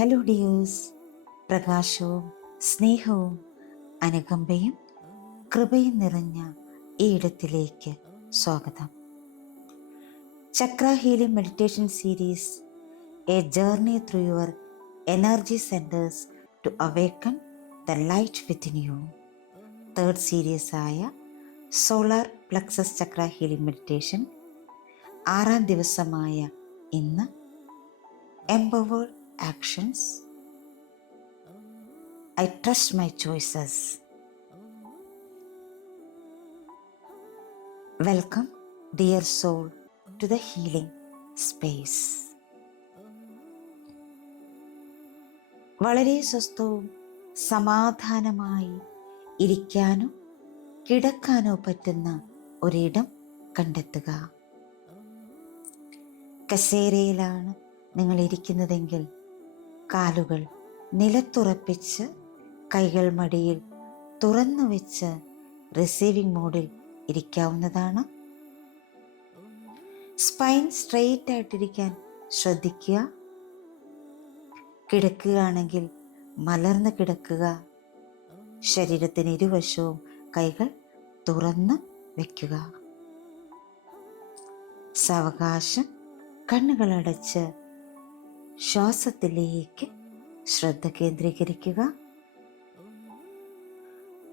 Hello dears, പ്രകാശവും സ്നേഹവും അനുകമ്പയും കൃപയും നിറഞ്ഞ ഈ ഇടത്തിലേക്ക് സ്വാഗതം. Chakra healing meditation series, a journey through your energy centres to awaken the light within you. Third series ആയ solar plexus chakra healing meditation 6ാം ദിവസമായ ഇന്ന് empowered actions. I trust my choices. Welcome, dear soul, to the healing space. വളരെ സ്വസ്ഥവും സമാധാനമായി ഇരിക്കാനോ കിടക്കാനോ പറ്റുന്ന ഒരിടം കണ്ടെത്തുക. കസേരയിലാണ് നിങ്ങൾ ഇരിക്കുന്നതെങ്കിൽ കാലുകൾ നിലത്തുറപ്പിച്ച് കൈകൾ മടിയിൽ തുറന്നു വെച്ച് റിസീവിംഗ് മോഡിൽ ഇരിക്കാവുന്നതാണ്. സ്പൈൻ സ്ട്രെയിറ്റ് ആയിട്ടിരിക്കാൻ ശ്രദ്ധിക്കുക. കിടക്കുകയാണെങ്കിൽ മലർന്ന് കിടക്കുക. ശരീരത്തിന് ഇരുവശവും കൈകൾ തുറന്ന് വയ്ക്കുക. സാവകാശം കണ്ണുകളടച്ച് ശ്വാസത്തിലേക്ക് ശ്രദ്ധ കേന്ദ്രീകരിക്കുക.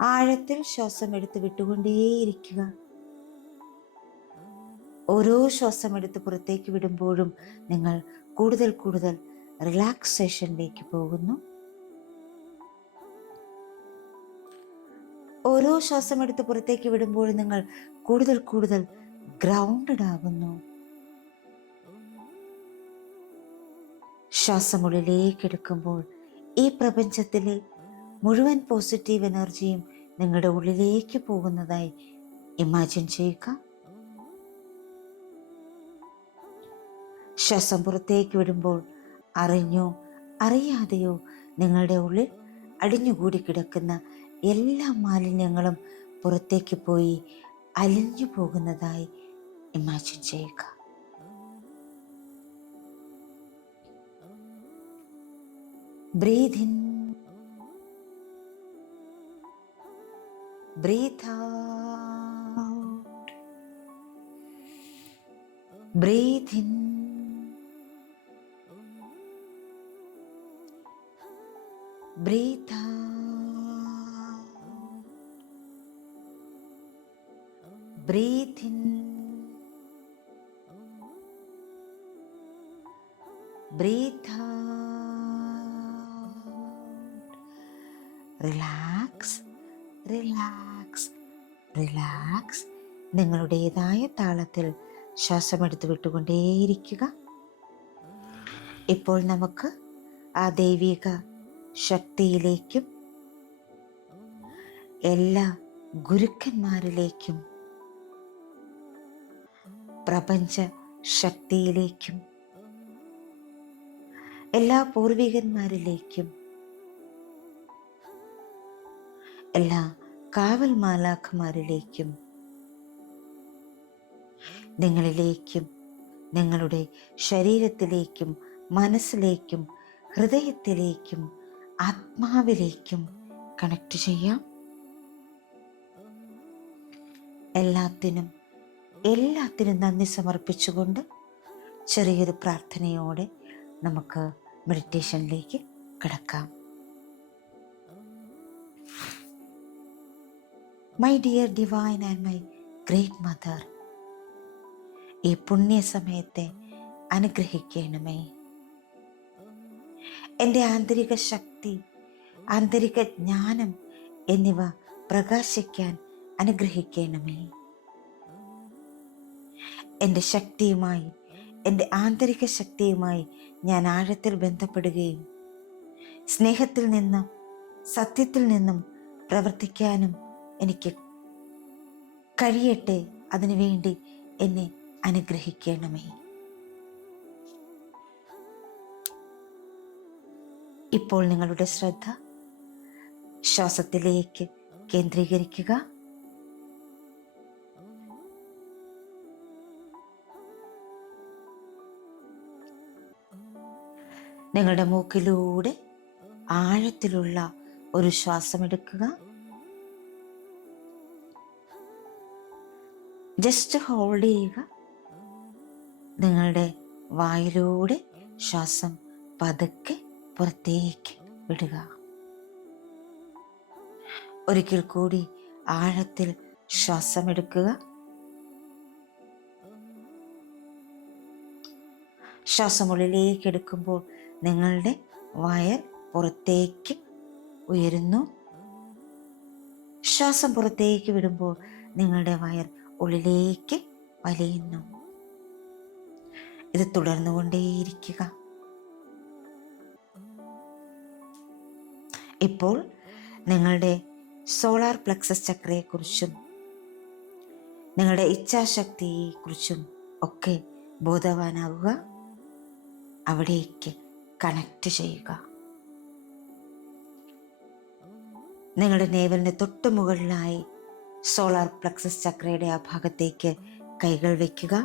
ആഴത്തിൽ ശ്വാസം എടുത്ത് വിട്ടുകൊണ്ടേയിരിക്കുക. ഓരോ ശ്വാസം എടുത്ത് പുറത്തേക്ക് വിടുമ്പോഴും നിങ്ങൾ കൂടുതൽ കൂടുതൽ റിലാക്സേഷനിലേക്ക് പോകുന്നു. ഓരോ ശ്വാസം എടുത്ത് പുറത്തേക്ക് വിടുമ്പോഴും നിങ്ങൾ കൂടുതൽ കൂടുതൽ ഗ്രൗണ്ടഡ് ആകുന്നു. ശ്വാസമുള്ളിലേക്ക് എടുക്കുമ്പോൾ ഈ പ്രപഞ്ചത്തിലെ മുഴുവൻ പോസിറ്റീവ് എനർജിയും നിങ്ങളുടെ ഉള്ളിലേക്ക് പോകുന്നതായി ഇമാജിൻ ചെയ്യുക. ശ്വാസം പുറത്തേക്ക് വിടുമ്പോൾ അറിഞ്ഞോ അറിയാതെയോ നിങ്ങളുടെ ഉള്ളിൽ അടിഞ്ഞുകൂടി കിടക്കുന്ന എല്ലാ മാലിന്യങ്ങളും പുറത്തേക്ക് പോയി അലിഞ്ഞു പോകുന്നതായി ഇമാജിൻ ചെയ്യുക. Breathe in, breathe out, breathe in, breathe out, breathe in, breathe out. Relax, relax, relax. നിങ്ങളുടേതായ താളത്തിൽ ശ്വാസമെടുത്ത് വിട്ടുകൊണ്ടേയിരിക്കുക. ഇപ്പോൾ നമുക്ക് ആ ദൈവിക ശക്തിയിലേക്കും എല്ലാ ഗുരുക്കന്മാരിലേക്കും പ്രപഞ്ച ശക്തിയിലേക്കും എല്ലാ പൂർവികന്മാരിലേക്കും എല്ലാ കാവൽ മാലാഖമാരിലേക്കും നിങ്ങളിലേക്കും നിങ്ങളുടെ ശരീരത്തിലേക്കും മനസ്സിലേക്കും ഹൃദയത്തിലേക്കും ആത്മാവിലേക്കും കണക്ട് ചെയ്യാം. എല്ലാത്തിനും നന്ദി സമർപ്പിച്ചുകൊണ്ട് ചെറിയൊരു പ്രാർത്ഥനയോടെ നമുക്ക് മെഡിറ്റേഷനിലേക്ക് കടക്കാം. My dear divine and my great mother, ഈ പുണ്യ സമയത്തെ അനുഗ്രഹിക്കണമേ. എൻ്റെ ആന്തരിക ശക്തി, ആന്തരിക ജ്ഞാനം എന്നിവ പ്രകാശിക്കാൻ അനുഗ്രഹിക്കണമേ. എൻ്റെ ശക്തിയുമായി, എൻ്റെ ആന്തരിക ശക്തിയുമായി ഞാൻ ആഴത്തിൽ ബന്ധപ്പെടുകയും സ്നേഹത്തിൽ നിന്നും സത്യത്തിൽ നിന്നും പ്രവർത്തിക്കാനും എനിക്ക് കഴിയട്ടെ. അതിനുവേണ്ടി എന്നെ അനുഗ്രഹിക്കണമേ. ഇപ്പോൾ നിങ്ങളുടെ ശ്രദ്ധ ശ്വാസത്തിലേക്ക് കേന്ദ്രീകരിക്കുക. നിങ്ങളുടെ മൂക്കിലൂടെ ആഴത്തിലുള്ള ഒരു ശ്വാസം എടുക്കുക. ജസ്റ്റ് ഹോൾഡ് ചെയ്യുക. നിങ്ങളുടെ വായിലൂടെ ശ്വാസം പതുക്കെ പുറത്തേക്ക് വിടുക. ഒരിക്കൽ കൂടി ആഴത്തിൽ ശ്വാസം എടുക്കുക. ശ്വാസം ഉള്ളിലേക്ക് എടുക്കുമ്പോൾ നിങ്ങളുടെ വയർ പുറത്തേക്ക് ഉയരുന്നു. ശ്വാസം പുറത്തേക്ക് വിടുമ്പോൾ നിങ്ങളുടെ വയർ ഉള്ളിലേക്ക് വലിയുന്നു. ഇത് തുടർന്നുകൊണ്ടേയിരിക്കുക. ഇപ്പോൾ നിങ്ങളുടെ സോളാർ പ്ലക്സസ് ചക്രയെക്കുറിച്ചും നിങ്ങളുടെ ഇച്ഛാശക്തിയെക്കുറിച്ചും ഒക്കെ ബോധവാനാകുക. അവിടേക്ക് കണക്റ്റ് ചെയ്യുക. നിങ്ങളുടെ നേവലിന് തൊട്ട് മുകളിലായി സോളാർ പ്ലക്സസ് ചക്രയുടെ ആ ഭാഗത്തേക്ക് കൈകൾ വയ്ക്കുക.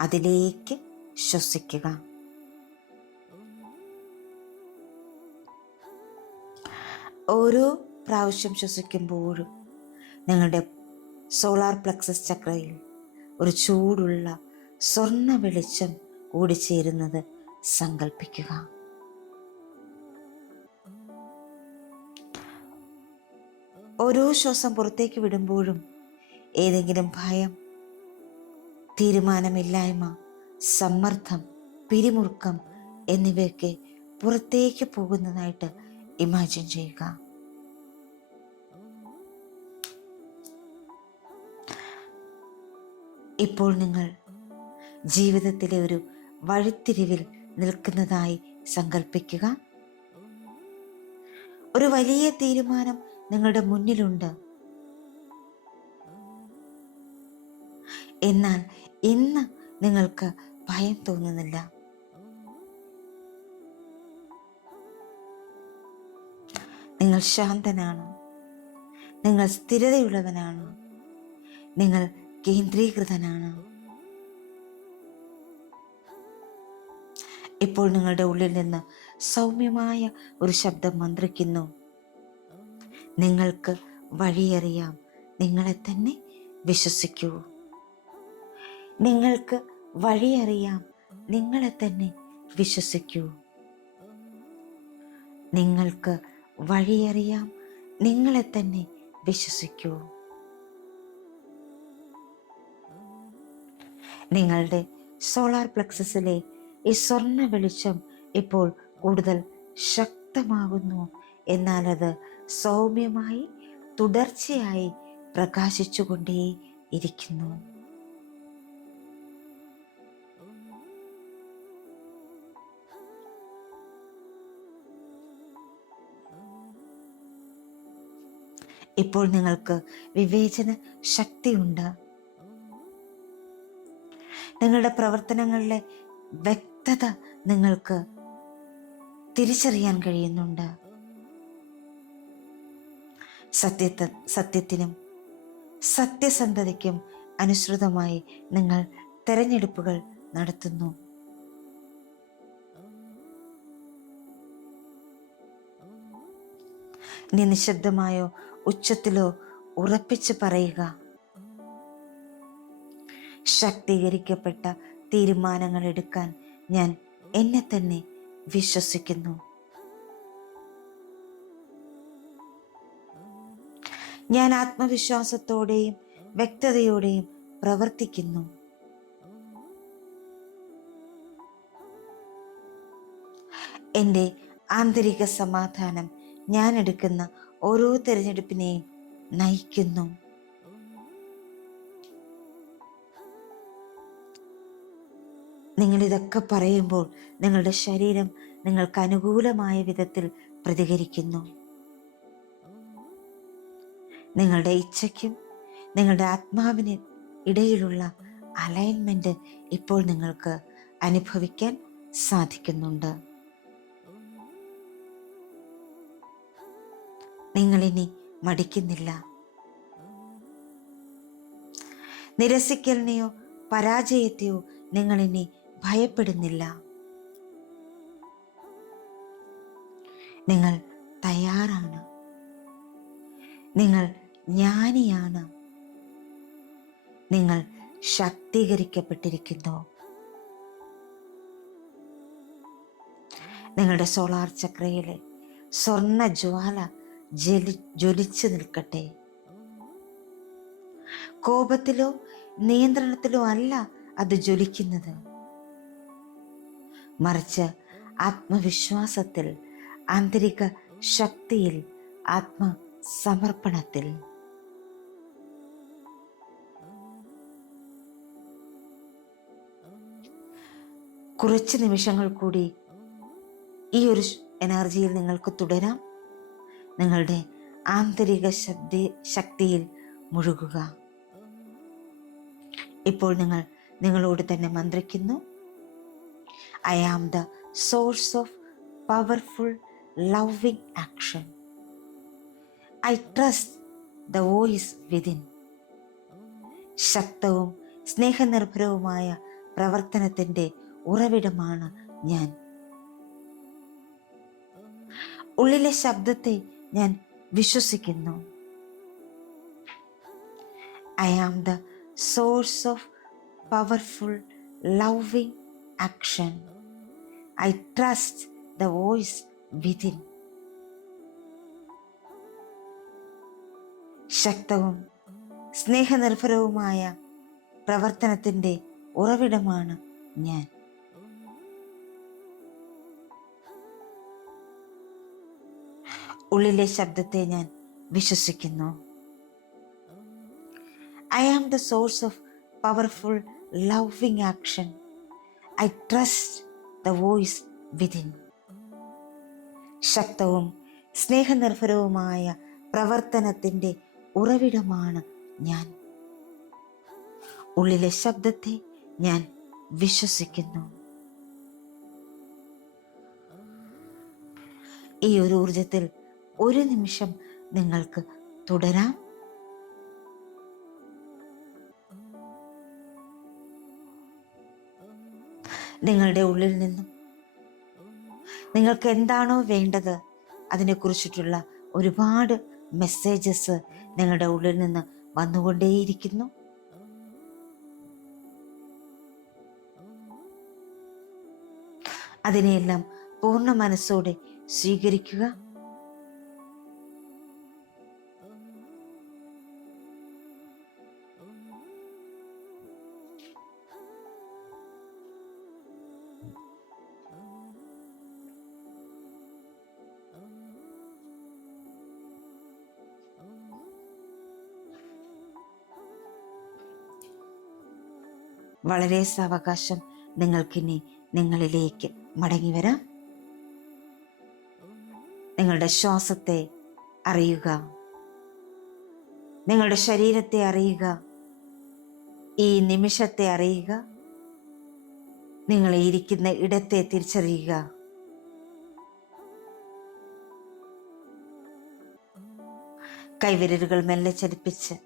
അതിലേക്ക് ശ്വസിക്കുക. ഓരോ പ്രാവശ്യം ശ്വസിക്കുമ്പോഴും നിങ്ങളുടെ സോളാർ പ്ലക്സസ് ചക്രയിൽ ഒരു ചൂടുള്ള സ്വർണ്ണ വെളിച്ചം കൂടിച്ചേരുന്നത് സങ്കല്പിക്കുക. ഓരോ ശ്വാസം പുറത്തേക്ക് വിടുമ്പോഴും ഏതെങ്കിലും ഭയം, തീരുമാനമില്ലായ്മ, സമ്മർദ്ദം, പിരിമുറുക്കം എന്നിവയൊക്കെ പുറത്തേക്ക് പോകുന്നതായിട്ട് ഇമാജിൻ ചെയ്യുക. ഇപ്പോൾ നിങ്ങൾ ജീവിതത്തിലെ ഒരു വഴിത്തിരിവിൽ നിൽക്കുന്നതായി സങ്കല്പിക്കുക. ഒരു വലിയ തീരുമാനം നിങ്ങളുടെ മുന്നിലുണ്ട്. എന്നാൽ ഇന്ന് നിങ്ങൾക്ക് ഭയം തോന്നുന്നില്ല. നിങ്ങൾ ശാന്തനാണ്. നിങ്ങൾ സ്ഥിരതയുള്ളവനാണ്. നിങ്ങൾ കേന്ദ്രീകൃതനാണ്. ഇപ്പോൾ നിങ്ങളുടെ ഉള്ളിൽ നിന്ന് സൗമ്യമായ ഒരു ശബ്ദം മന്ത്രിക്കുന്നു. നിങ്ങൾക്ക് വഴിയറിയാം. നിങ്ങളെ തന്നെ വിശ്വസിക്കൂ. നിങ്ങൾക്ക് വഴിയറിയാം. നിങ്ങളെ തന്നെ വിശ്വസിക്കൂ. നിങ്ങൾക്ക് വഴിയറിയാം. നിങ്ങളെ തന്നെ വിശ്വസിക്കൂ. നിങ്ങളുടെ സോളാർ പ്ലക്സസിലെ ഈ സ്വർണ്ണ വെളിച്ചം ഇപ്പോൾ കൂടുതൽ ശക്തമാകുന്നു. എന്നാൽ അത് സൗമ്യമായി തുടർച്ചയായി പ്രകാശിച്ചുകൊണ്ടേ ഇരിക്കുന്നു. ഇപ്പോൾ നിങ്ങൾക്ക് വിവേചന ശക്തിയുണ്ട്. നിങ്ങളുടെ പ്രവർത്തനങ്ങളിലെ വ്യക്തത നിങ്ങൾക്ക് തിരിച്ചറിയാൻ കഴിയുന്നുണ്ട്. സത്യത്തിനും സത്യസന്ധതയ്ക്കും അനുസൃതമായി നിങ്ങൾ തെരഞ്ഞെടുപ്പുകൾ നടത്തുന്നു. ഇനി നിശബ്ദമായോ ഉച്ചത്തിലോ ഉറപ്പിച്ച് പറയുക, ശാക്തീകരിക്കപ്പെട്ട തീരുമാനങ്ങൾ എടുക്കാൻ ഞാൻ എന്നെ തന്നെ വിശ്വസിക്കുന്നു. ഞാൻ ആത്മവിശ്വാസത്തോടെയും വ്യക്തതയോടെയും പ്രവർത്തിക്കുന്നു. എൻ്റെ ആന്തരിക സമാധാനം ഞാൻ എടുക്കുന്ന ഓരോ തിരഞ്ഞെടുപ്പിനെയും നയിക്കുന്നു. നിങ്ങളിതൊക്കെ പറയുമ്പോൾ നിങ്ങളുടെ ശരീരം നിങ്ങൾക്ക് അനുകൂലമായ വിധത്തിൽ പ്രതികരിക്കുന്നു. നിങ്ങളുടെ ഇച്ഛയ്ക്കും നിങ്ങളുടെ ആത്മാവിന് ഇടയിലുള്ള അലൈൻമെന്റ് ഇപ്പോൾ നിങ്ങൾക്ക് അനുഭവിക്കാൻ സാധിക്കുന്നുണ്ട്. നിങ്ങളിനി മടിക്കുന്നില്ല. നിരസിക്കലിനെയോ പരാജയത്തെയോ നിങ്ങളിനി ഭയപ്പെടുന്നില്ല. നിങ്ങൾ തയ്യാറാണ്. നിങ്ങൾ ജ്ഞാനിയാണ്. നിങ്ങൾ ശാക്തീകരിക്കപ്പെട്ടിരിക്കുന്നു. നിങ്ങളുടെ സോളാർ ചക്രയിലെ സ്വർണ്ണ ജ്വാല ജ്വലിച്ചു നിൽക്കട്ടെ. കോപത്തിലോ നിയന്ത്രണത്തിലോ അല്ല അത് ജ്വലിക്കുന്നത്, മറിച്ച് ആത്മവിശ്വാസത്തിൽ, ആന്തരിക ശക്തിയിൽ, ആത്മസമർപ്പണത്തിൽ. കുറച്ച് നിമിഷങ്ങൾ കൂടി ഈ ഒരു എനർജിയിൽ നിങ്ങൾക്ക് തുടരാം. നിങ്ങളുടെ ആന്തരിക ശക്തിയിൽ മുഴുകുക. ഇപ്പോൾ നിങ്ങളോട് തന്നെ മന്ത്രിക്കുന്നു. I am the source of powerful loving action. I trust the voice within. ശക്തവും സ്നേഹനിർഭരവുമായ പ്രവർത്തനത്തിൻ്റെ ഉറവിടമാണ് ഞാൻ. ഉള്ളിലെ ശബ്ദത്തെ ഞാൻ വിശ്വസിക്കുന്നു. I am the source of powerful loving action. I trust the voice within. ശക്തവും സ്നേഹനിർഭരവുമായ പ്രവർത്തനത്തിൻ്റെ ഉറവിടമാണ് ഞാൻ. ഉള്ളിലെ ശബ്ദത്തെ ഞാൻ വിശ്വസിക്കുന്നു. I am the source of powerful loving action. I trust the voice within. ശക്തവും സ്നേഹനിർഭരവുമായ പ്രവർത്തനത്തിൻ്റെ ഉറവിടമാണ് ഞാൻ. ഉള്ളിലെ ശബ്ദത്തെ ഞാൻ വിശ്വസിക്കുന്നു. ഈ ഒരു ഊർജത്തിൽ ഒരു നിമിഷം നിങ്ങൾക്ക് തുടരാം. നിങ്ങളുടെ ഉള്ളിൽ നിന്നും നിങ്ങൾക്ക് എന്താണോ വേണ്ടത് അതിനെക്കുറിച്ചിട്ടുള്ള ഒരുപാട് മെസ്സേജസ് നിങ്ങളുടെ ഉള്ളിൽ നിന്ന് വന്നുകൊണ്ടേയിരിക്കുന്നു. അതിനെയെല്ലാം പൂർണ്ണ മനസ്സോടെ സ്വീകരിക്കുക. വളരെ സാവകാശം നിങ്ങൾക്കിനി നിങ്ങളിലേക്ക് മടങ്ങി വരാം. നിങ്ങളുടെ ശ്വാസത്തെ അറിയുക, നിങ്ങളുടെ ശരീരത്തെ അറിയുക, ഈ നിമിഷത്തെ അറിയുക, നിങ്ങൾ ഇരിക്കുന്ന ഇടത്തെ തിരിച്ചറിയുക. കൈവിരലുകൾ മെല്ലെ ചലിപ്പിച്ച്,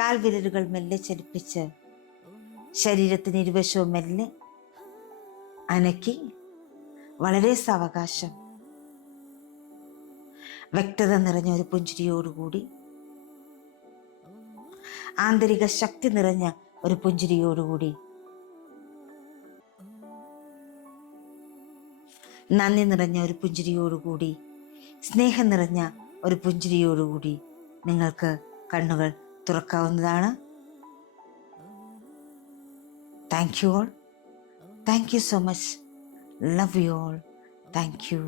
കാൽവിരലുകൾ മെല്ലെ ചലിപ്പിച്ച്, ശരീരത്തിന് ഇരുവശവും മെല്ലെ അനക്കി വളരെ സാവകാശം വ്യക്തത നിറഞ്ഞ ഒരു പുഞ്ചിരിയോടുകൂടി, ആന്തരിക ശക്തി നിറഞ്ഞ ഒരു പുഞ്ചിരിയോടുകൂടി, നന്ദി നിറഞ്ഞ ഒരു പുഞ്ചിരിയോടുകൂടി, സ്നേഹം നിറഞ്ഞ ഒരു പുഞ്ചിരിയോടുകൂടി നിങ്ങൾക്ക് കണ്ണുകൾ തുറക്കാവുന്നതാണ്. Thank you all. Thank you so much. Love you all. Thank you.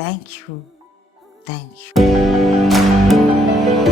Thank you. Thank you.